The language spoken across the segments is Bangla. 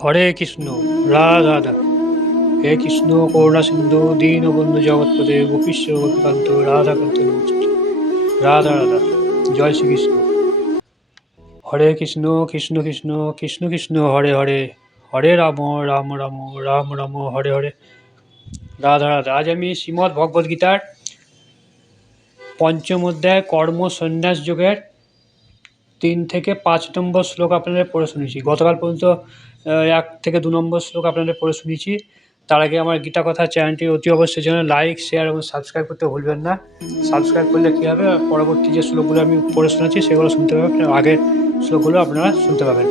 হরে কৃষ্ণ রাধা রাধা হে কৃষ্ণ করুণা সিন্ধু দীনবন্ধু জগৎপদে গোপীশ্ব গোপীকান্ত রাধাকান্ত রাধা রাধা জয় শ্রীকৃষ্ণ। হরে কৃষ্ণ কৃষ্ণ কৃষ্ণ কৃষ্ণ কৃষ্ণ, হরে হরে। হরে রাম রাম রাম রাম রাম, হরে হরে। রাধা রাধা আজ আমি শ্রীমদ্ ভগবদ্গীতার পঞ্চম অধ্যায় কর্ম সন্ন্যাস যোগের তিন থেকে পাঁচ নম্বর শ্লোক আপনাদের পড়ে শুনেছি। গতকাল পর্যন্ত এক থেকে দু নম্বর শ্লোক আপনাদের পড়ে শুনেছি। তার আগে আমার গীতা কথা চ্যানেলটি অতি অবশ্যই যেন লাইক শেয়ার এবং সাবস্ক্রাইব করতে ভুলবেন না। সাবস্ক্রাইব করলে কী হবে? পরবর্তী যে শ্লোকগুলো আমি পড়ে শোনাচ্ছি সেগুলো শুনতে পাবেন। আগের শ্লোকগুলো আপনারা শুনতে পাবেন।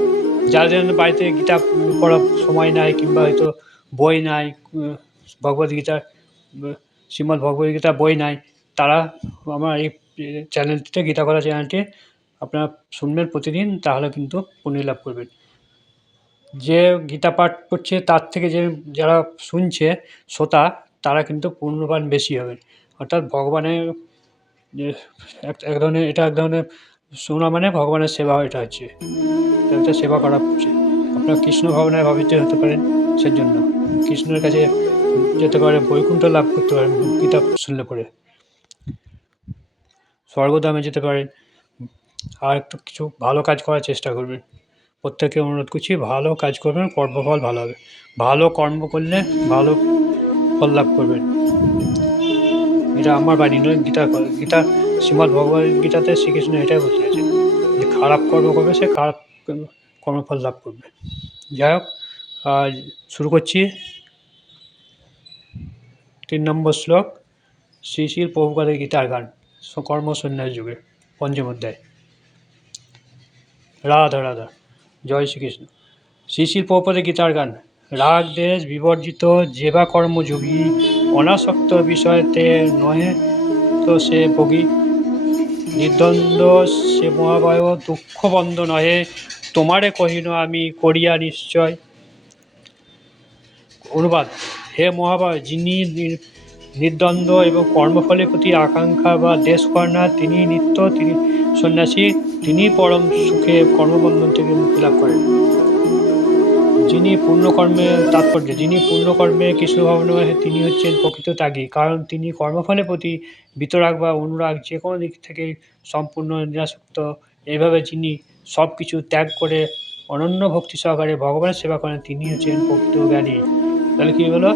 যার যাদের বাড়িতে গীতা পড়ার সময় নাই কিংবা হয়তো বই নাই উম, ভগবদ্ গীতার উম, শ্রীমদ্ ভগবদ্ গীতা বই নাই তারা আমার এই চ্যানেলটিতে গীতা কথা চ্যানেলটি আপনারা শুনবেন প্রতিদিন, তাহলে কিন্তু পুণ্য লাভ করবেন। যে গীতা পাঠ করছে, তার থেকে যে যারা শুনছে, শ্রোতা, তারা কিন্তু পূর্ণবান বেশি হবেন অর্থাৎ ভগবানের এক ধরনের, এটা এক ধরনের শোনা মানে ভগবানের সেবা, এটা হচ্ছে। এটা সেবা করা হচ্ছে আপনার কৃষ্ণ ভাবনায় ভাবিত হতে পারেন সেজন্য। কৃষ্ণের কাছে যেতে পারে, বৈকুণ্ঠ লাভ করতে পারেন, গীতা শুনলে পরে। স্বর্গধামে যেতে পারেন। আর একটু কিছু ভালো কাজ করার চেষ্টা করবেন। প্রত্যেককে অনুরোধ করছি ভালো কাজ করবেন, কর্মফল ভালো হবে। ভালো কর্ম করলে ভালো ফল লাভ করবেন। এটা আমার বাণী নয়, গীতা গীতা শ্রীমদ্ ভগবত গীতাতে শ্রীকৃষ্ণ এটাই বলতে চাইছে যে খারাপ কর্ম করবে, সে খারাপ কর্মফল লাভ করবে। যাই হোক শুরু করছি। তিন নম্বর শ্লোক, শ্রী শ্রী প্রভুপাদের গীতার গান স- কর্ম সন্ন্যাস যুগে, পঞ্চম অধ্যায়। রাধা রাধা। জয় শ্রীকৃষ্ণ। শ্রী শ্রী গীতার গান, রাগ, দেশ বিবর্জিত, যেবা কর্মযোগী অনাসক্ত বিষয়তে নহে তো সে ভোগী। নির্দ্বন্দ্ব সে মহাবায় দুঃখবন্ধ নহে, তোমারে কহিন আমি করিয়া নিশ্চয়। অনুবাদ, হে মহাবায় যিনি নির্দ্বন্দ্ব এবং কর্মফলের প্রতি আকাঙ্ক্ষা বা দেশ করেন না তিনি নিত্য তিনি সন্ন্যাসী, তিনি পরম সুখে কর্মবন্ধন থেকে মুক্তি লাভ করেন। যিনি পুণ্যকর্মে তাৎপর্য, যিনি পুণ্যকর্মে কৃষ্ণ ভাবনায় তিনি হচ্ছেন প্রকৃত ত্যাগী, কারণ তিনি কর্মফলের প্রতি বিতরাগ বা অনুরাগ যে কোনো দিক থেকে সম্পূর্ণ নিরাসক্ত। এইভাবে যিনি সব কিছু ত্যাগ করে অনন্য ভক্তি সহকারে ভগবানের সেবা করেন, তিনি হচ্ছেন প্রকৃত জ্ঞানী। তাহলে কী হলো?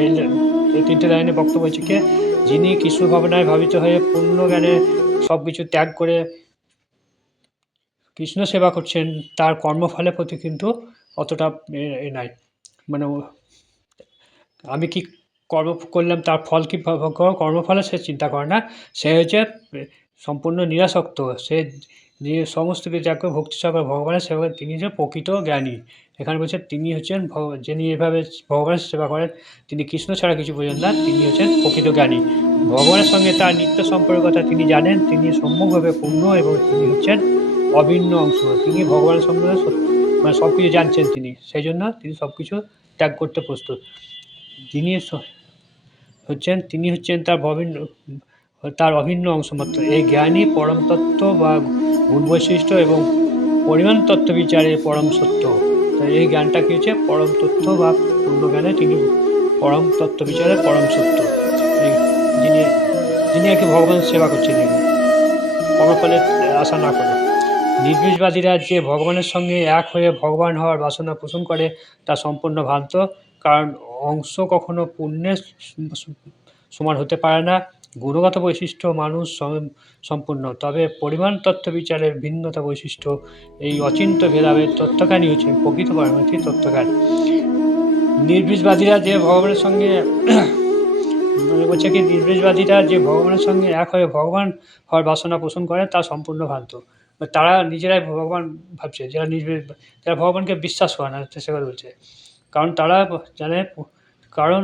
এই এই তিনটে লাইনে বক্তব্য হচ্ছে কি? যিনি কৃষ্ণ ভাবনায় ভাবিত হয়ে পূর্ণ জ্ঞানে সব কিছু ত্যাগ করে কৃষ্ণ সেবা করছেন, তার কর্মফলের প্রতি কিন্তু অতটা এ- নাই। মানে আমি কি কর্ম করলাম, তার ফল কী কর্মফলে সে চিন্তা করে না? সে হচ্ছে সম্পূর্ণ নিরাসক্ত। সে নিয়ে সমস্ত কিছু করে ভক্তি সহকারে ভগবানের সেবা করে তিনি যে প্রকৃত জ্ঞানী। এখানে বলছে, তিনি হচ্ছেন যিনি এভাবে ভগবানের সেবা করেন, তিনি কৃষ্ণ ছাড়া কিছু বোঝেন না, তিনি হচ্ছেন প্রকৃত জ্ঞানী। ভগবানের সঙ্গে তার নিত্য সম্পর্কতা তিনি জানেন, তিনি সম্যকভাবে পূর্ণ এবং তিনি হচ্ছেন অভিন্ন অংশ। তিনি ভগবানের সত- মানে সব কিছু জানছেন তিনি, সেই জন্য তিনি সব কিছু ত্যাগ করতে প্রস্তুত। স- হচ্ছেন, তিনি হচ্ছেন তার অভিন্ন তার অভিন্ন অংশ মাত্র। এই জ্ঞানী পরমতত্ত্ব বা গুণ বৈশিষ্ট্য এবং পরিমাণ তত্ত্ব বিচারে পরম সত্য। তাই এই জ্ঞানটা কী হচ্ছে? পরম তত্ত্ব বা পূর্ণ জ্ঞানে তিনি পরম তত্ত্ব বিচারে পরম সত্য। যিনি যিনি আর কি ভগবানের সেবা করছেন এখানে কর্মফলের আশা না করে। নির্বিষবাদীরা যে ভগবানের সঙ্গে এক হয়ে ভগবান হওয়ার বাসনা পোষণ করে, তা সম্পূর্ণ ভ্রান্ত। কারণ অংশ কখনো পুণ্যের সমান হতে পারে না। গুণগত বৈশিষ্ট্য মানুষ সম্পূর্ণ। তবে পরিমাণ তত্ত্ব বিচারের ভিন্নতা বৈশিষ্ট্য, এই অচিন্ত ভেদাভেদ তত্ত্বজ্ঞানই হচ্ছে প্রকৃত পারমার্থিক তত্ত্বজ্ঞান। নির্বিষবাদীরা যে ভগবানের সঙ্গে বলছে কি নির্বিষবাদীরা যে ভগবানের সঙ্গে এক হয়ে ভগবান হওয়ার বাসনা পোষণ করে, তা সম্পূর্ণ ভ্রান্ত। তারা নিজেরাই ভগবান ভাবছে, যারা নির্বিষ যারা ভগবানকে বিশ্বাস করে না, সে কথা বলছে। কারণ তারা জানে, কারণ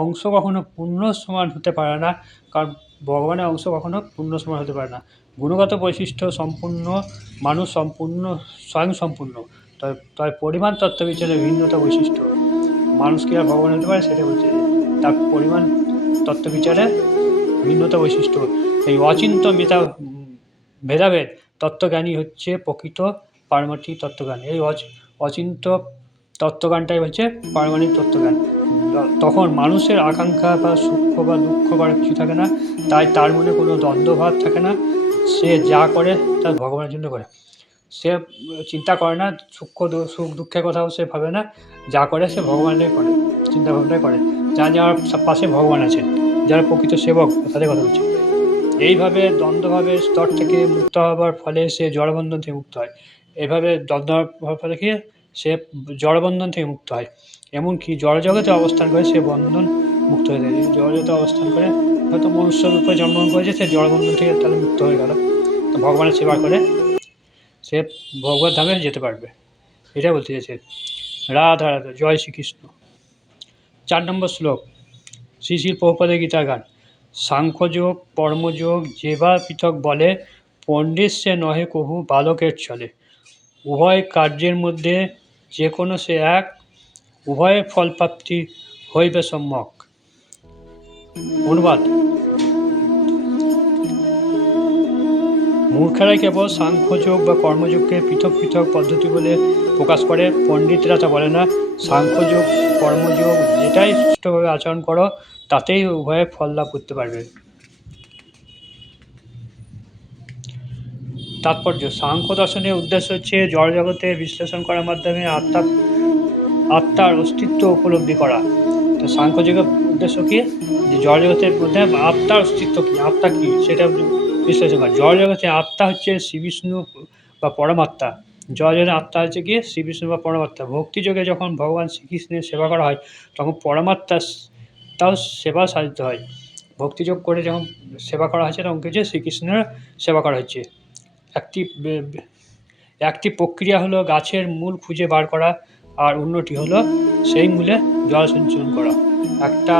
অংশ কখনো পূর্ণ সমান হতে পারে না, কারণ ভগবানের অংশ কখনো পূর্ণ সমান হতে পারে না। গুণগত বৈশিষ্ট্য সম্পূর্ণ, মানুষ সম্পূর্ণ, স্বয়ং সম্পূর্ণ। তবে তবে পরিমাণ তত্ত্ব বিচারে ভিন্নতা বৈশিষ্ট্য। মানুষ কি আর ভগবান হতে পারে সেটা বলছে। তার পরিমাণ তত্ত্ব বিচারে ভিন্নতা বৈশিষ্ট্য। এই অচিন্ত মেধা, ভেদাভেদ তত্ত্বজ্ঞানী হচ্ছে প্রকৃত পারমার্থিক তত্ত্বজ্ঞান। এই অচ, অচিন্ত তত্ত্বজ্ঞানটাই হচ্ছে পারমাণিক তত্ত্বজ্ঞান। তখন মানুষের আকাঙ্ক্ষা বা সূক্ষ্ম বা দুঃখ বা কিছু থাকে না, তাই তার মনে কোনো দ্বন্দ্বভাব থাকে না। সে যা করে, তা ভগবানের জন্য করে। সে চিন্তা করে না দু- সুখ দুঃখের কথাও সে ভাবে না। যা করে, সে ভগবানের করে চিন্তা ভাবনাই করে। যা যার পাশে ভগবান আছে, যারা প্রকৃত সেবক, তাদের কথা বলছি। এইভাবে দ্বন্দ্বভাবের স্তর থেকে মুক্ত হওয়ার ফলে সে জড়বন্ধন থেকে মুক্ত হয়। এভাবে দ্বন্দ্ব হওয়ার ফলে কি সে জড়বন্ধন থেকে মুক্ত হয়। এমনকি জড়জগতে অবস্থান করে সে বন্ধন মুক্ত হয়ে যায়। জড়জগতে অবস্থান করে হয়তো মনুষ্য রূপে জন্মগ্রহণ করেছে, সে জড়বন্ধন থেকে তাহলে মুক্ত হয়ে গেল। তো ভগবানের সেবা করে সে ভগবত ধামে যেতে পারবে। এটা বলতে চাইছে। রাধা রাধা, জয় শ্রীকৃষ্ণ। চার নম্বর শ্লোক, শ্রী শ্রী প্রভুপদের গীতা গান। সাংখ্যযোগ কর্মযোগ যেবা পৃথক বলে, পণ্ডিত সে নহে কহু বালকের চলে। উভয় কার্যের মধ্যে যে কোনো সে এক উভয়ের ফলপ্রাপ্তি হইবে সম্যক। অনুবাদ। মূর্খেরাই কেবল সাংখ্যযোগ বা কর্মযোগকে পৃথক পৃথক পদ্ধতি বলে প্রকাশ করে, পণ্ডিতরা তা বলে না। সাংখ্যযোগ, কর্মযোগ যেটাই সুষ্ঠুভাবে আচরণ করো, তাতেই উভয়ে ফল লাভ করতে পারবে। তাৎপর্য। সাংখ্য দর্শনের উদ্দেশ্য হচ্ছে জড় জগতের বিশ্লেষণ করার মাধ্যমে আত্মা আত্মার অস্তিত্ব উপলব্ধি করা। তো সাংখ্যযোগের উদ্দেশ্য কী? যে জড় জগতের মধ্যে আত্মার অস্তিত্ব কী? আত্মা কী? সেটা বিশ্লেষণ করা। জড় জগতে আত্মা হচ্ছে শ্রী বিষ্ণু বা পরমাত্মা। জগতে আত্মা হচ্ছে কি? শ্রী বিষ্ণু বা পরমাত্মা। ভক্তিযোগে যখন ভগবান শ্রীকৃষ্ণের সেবা করা হয়, তখন পরমাত্মা তাও সেবা সাধিত হয়। ভক্তিযোগ করে যখন সেবা করা হচ্ছে তখন কিছু শ্রীকৃষ্ণের সেবা করা হচ্ছে। একটি একটি প্রক্রিয়া হলো গাছের মূল খুঁজে বার করা আর অন্যটি হলো সেই মূলে জল সঞ্চয়ন করা। একটা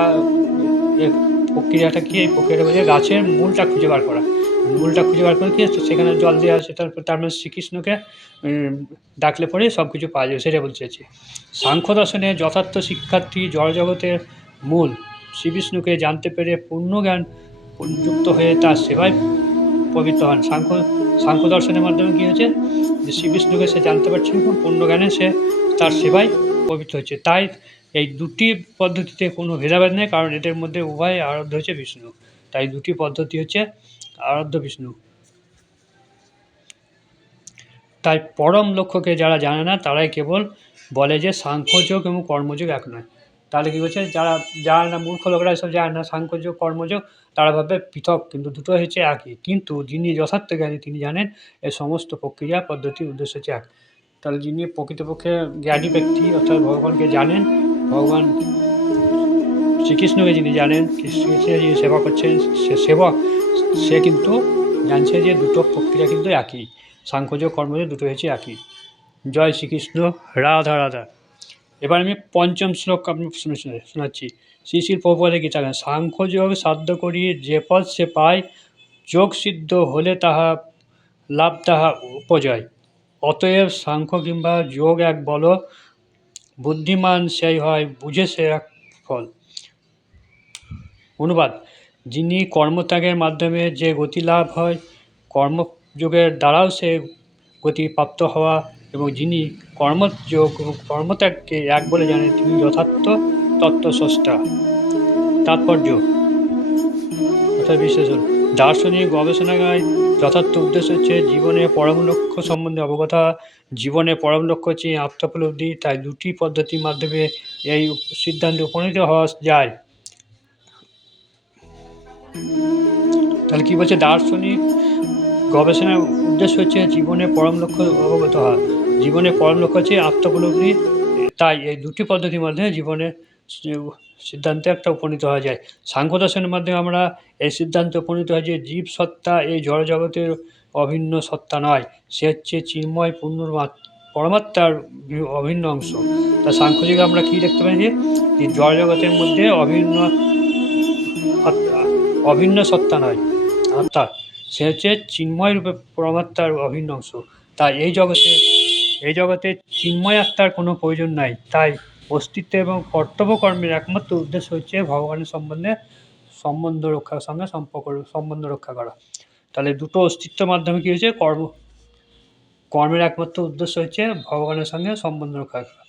প্রক্রিয়াটা কি? এই প্রক্রিয়াটা বলছে গাছের মূলটা খুঁজে বার করা। মূলটা খুঁজে বার করে কি? হচ্ছে সেখানে জল দেওয়া আছে তারপর তার মানে শ্রীকৃষ্ণকে ডাকলে পরে সব কিছু পাওয়া যাবে সেটা বলতে চাইছি। সাংখ্য দর্শনে যথার্থ শিক্ষার্থী জড়জগতের মূল শ্রীবিষ্ণুকে জানতে পেরে পূর্ণ জ্ঞান যুক্ত হয়ে তার সেবায় পবিত্র হন। সাংখ্য সাংখ্য দর্শনের মাধ্যমে কী হয়েছে? যে শ্রী বিষ্ণুকে সে জানতে পারছে এবং পূর্ণ জ্ঞানে সে তার সেবায় পবিত্র হচ্ছে তাই এই দুটি পদ্ধতিতে কোনো ভেদাভেদ নেই, কারণ এদের মধ্যে উভয় আরাধ্য হচ্ছে বিষ্ণু। তাই দুটি পদ্ধতি হচ্ছে আরাধ্য, বিষ্ণু। তাই পরম লক্ষ্যকে যারা জানে না, তারাই কেবল বলে যে সাংখ্যযোগ এবং কর্মযোগ এক নয়। তাহলে কী বলছে যারা জানে না মূর্খ লোকরা এসব জানে না সাংখ্যযোগ কর্মযোগ তারা ভাবে পৃথক, কিন্তু দুটো হচ্ছে একই। কিন্তু যিনি যথার্থ জ্ঞানী তিনি জানেন এই সমস্ত প্রক্রিয়া পদ্ধতির উদ্দেশ্য হচ্ছে এক। তাহলে যিনি প্রকৃতপক্ষে জ্ঞানী ব্যক্তি অর্থাৎ ভগবানকে জানেন, ভগবান শ্রীকৃষ্ণকে যিনি জানেন, কৃষ্ণকে যিনি সেবা করছেন, সে সেবক, সে কিন্তু জানছে যে দুটো প্রক্রিয়া কিন্তু একই। সাংখ্যযোগ কর্মযোগ দুটো হচ্ছে একই। জয় শ্রীকৃষ্ণ, রাধা রাধা। এবার আমি পঞ্চম শ্লোক আপনি শুনে শুনে শোনাচ্ছি। শ্রী শ্রী প্রভুপাদের গীতা গান, সাংখ্যযোগ সাধ্য করি যে পদ সে পায়, যোগ সিদ্ধ হলে তাহা, লাভ তাহা উপজয়। অতএব সাংখ্য কিংবা যোগ এক বল, বুদ্ধিমান সেই হয়, বুঝে সে এক ফল। অনুবাদ, যিনি কর্মত্যাগের মাধ্যমে যে গতি লাভ হয়, কর্মযোগের দ্বারাও সে গতি প্রাপ্ত হওয়া এবং যিনি কর্মযোগ কর্মত্যাগকে এক বলে জানেন, তিনি যথার্থ তত্ত্বস্রষ্টা। তাৎপর্য। অর্থাৎ বিশ্লেষণ। দার্শনিক গবেষণায় যথার্থ উদ্দেশ্য হচ্ছে জীবনে পরম লক্ষ্য সম্বন্ধে অবগত জীবনে পরম লক্ষ্য হচ্ছে আত্মপলব্ধি, তাই দুটি পদ্ধতির মাধ্যমে এই সিদ্ধান্তে উপনীত হওয়া যায়। তাহলে কী বলছে? দার্শনিক গবেষণার উদ্দেশ্য হচ্ছে জীবনে পরম লক্ষ্য অবগত হওয়া। জীবনে পরম লক্ষ্য হচ্ছে আত্মোপলব্ধি তাই এই দুটি পদ্ধতির মাধ্যমে জীবনে সিদ্ধান্তে একটা উপনীত হওয়া যায়। সাংখ্য দর্শনের মাধ্যমে আমরা এই সিদ্ধান্তে উপনীত হয় যে জীব সত্তা এই জড় জগতের অভিন্ন সত্তা নয়, সে হচ্ছে চিন্ময় পূর্ণ পরমাত্মার অভিন্ন অংশ। তা সাংখ্যযুগে আমরা কী দেখতে পাই যে জড় জগতের মধ্যে অভিন্ন অভিন্ন সত্তা নয়, আত্মা, সে হচ্ছে চিন্ময় রূপে পরমাত্মার অভিন্ন অংশ। তাই এই জগতে এই জগতে চিন্ময় আত্মার কোনো প্রয়োজন নাই। তাই অস্তিত্ব এবং কর্তব্য কর্মের একমাত্র উদ্দেশ্য হচ্ছে ভগবানের সম্বন্ধে সম্বন্ধ রক্ষার সঙ্গে সম্পর্ক, সম্বন্ধ রক্ষা করা। তাহলে দুটো অস্তিত্বের মাধ্যমে কী হয়েছে? কর্ম, কর্মের একমাত্র উদ্দেশ্য হচ্ছে ভগবানের সঙ্গে সম্বন্ধ রক্ষা করা।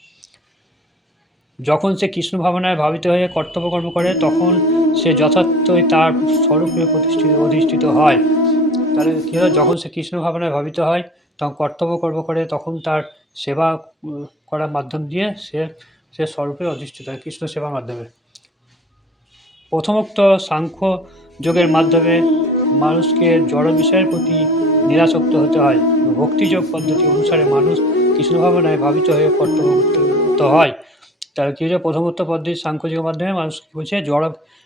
যখন সে কৃষ্ণ ভাবনায় ভাবিত হয়ে কর্তব্যকর্ম করে, তখন সে যথার্থই তার স্বরূপে প্রতিষ্ঠিত, অধিষ্ঠিত হয়। তাহলে কী হয়? যখন সে কৃষ্ণ ভাবনায় ভাবিত হয় তখন কর্তব্যকর্ম করে, তখন তার সেবা করার মাধ্যম দিয়ে সে সে স্বরূপে অধিষ্ঠিত হয়, কৃষ্ণ সেবার মাধ্যমে। প্রথমোক্ত সাংখ্য যোগের মাধ্যমে মানুষকে জড় বিষয়ের প্রতি নিরাসক্ত হতে হয়। ভক্তিযোগ পদ্ধতি অনুসারে মানুষ কৃষ্ণ ভাবনায় ভাবিত হয়ে কর্তব্য করতে হয়। তার কী হচ্ছে পদ্ধতি সাংখ্যযোগের মাধ্যমে মানুষ বলছে জড়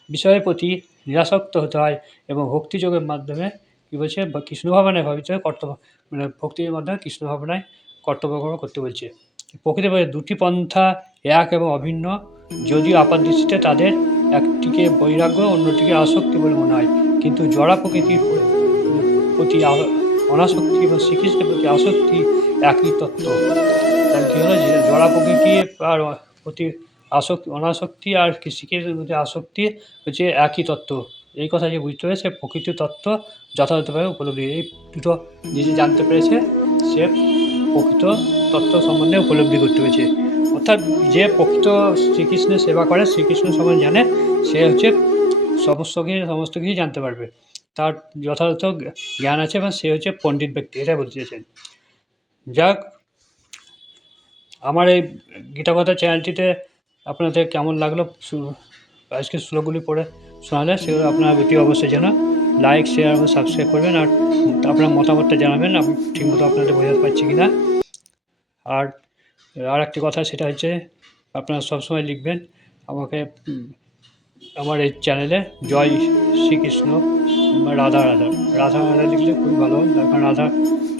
বিষয়ের প্রতি নিরাসক্ত হতে হয় এবং ভক্তিযোগের মাধ্যমে কী বলছে? কৃষ্ণ ভাবনায় ভাবিত কর্তব্য। মানে ভক্তির মাধ্যমে কৃষ্ণ ভাবনায় কর্তব্যকর্ম করতে বলছে। প্রকৃতপক্ষে দুটি পন্থা এক এবং অভিন্ন। যদিও আপাত দৃষ্টিতে তাদের একটিকে বৈরাগ্য, অন্যটিকে আসক্তি বলে মনে হয়। কিন্তু জড়া প্রকৃতির প্রতি অনাসক্তি এবং শ্রীকৃষ্ণের প্রতি আসক্তি একই তত্ত্ব। তাহলে কী হলো জড়া প্রকৃতি আর প্রতি আসক্তি, অনাসক্তি আর শ্রীকৃষ্ণের প্রতি আসক্তি হচ্ছে একই তত্ত্ব। এই কথা যে বুঝতে পেরেছে, প্রকৃতি তত্ত্ব যথাযথভাবে উপলব্ধি। এই দুটো যে জানতে পেরেছে, সে প্রকৃত তত্ত্ব সম্বন্ধে উপলব্ধি করতে পেরেছে। অর্থাৎ যে প্রকৃত শ্রীকৃষ্ণের সেবা করে, শ্রীকৃষ্ণ সম্বন্ধে জানে, সে হচ্ছে সমস্ত কিছু সমস্ত কিছু জানতে পারবে। তার যথাযথ জ্ঞান আছে এবং সে হচ্ছে পণ্ডিত ব্যক্তি এটা বলতে চেয়েছেন যাক, আমার এই গীতাকথা চ্যানেলটিতে আপনাদের কেমন লাগল আজকে শ্লোকগুলি পড়ে শোনালে সেগুলো আপনারা অতি অবশ্যই যেন লাইক শেয়ার এবং সাবস্ক্রাইব করবেন আর আপনার মতামতটা জানাবেন আমি ঠিকমতো আপনাদের বোঝাতে পারছি কি না আর আর একটি কথা সেটা হচ্ছে আপনারা সবসময় লিখবেন আমাকে আমার এই চ্যানেলে জয় শ্রীকৃষ্ণ রাধা রাধা রাধা রাধা লিখলে খুবই ভালো হয় তার কারণ রাধা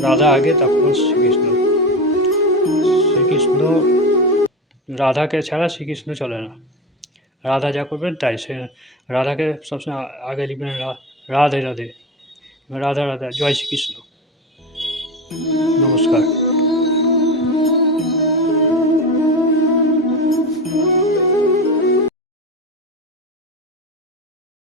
রাধা আগে তারপর শ্রীকৃষ্ণ শ্রীকৃষ্ণ রাধাকে ছাড়া শ্রীকৃষ্ণ চলে না রাধা যা করবেন তাই, সে রাধাকে সবসময় আগে লিখবেন রাধে রাধে। রাধা রাধা, জয় শ্রীকৃষ্ণ। নমস্কার।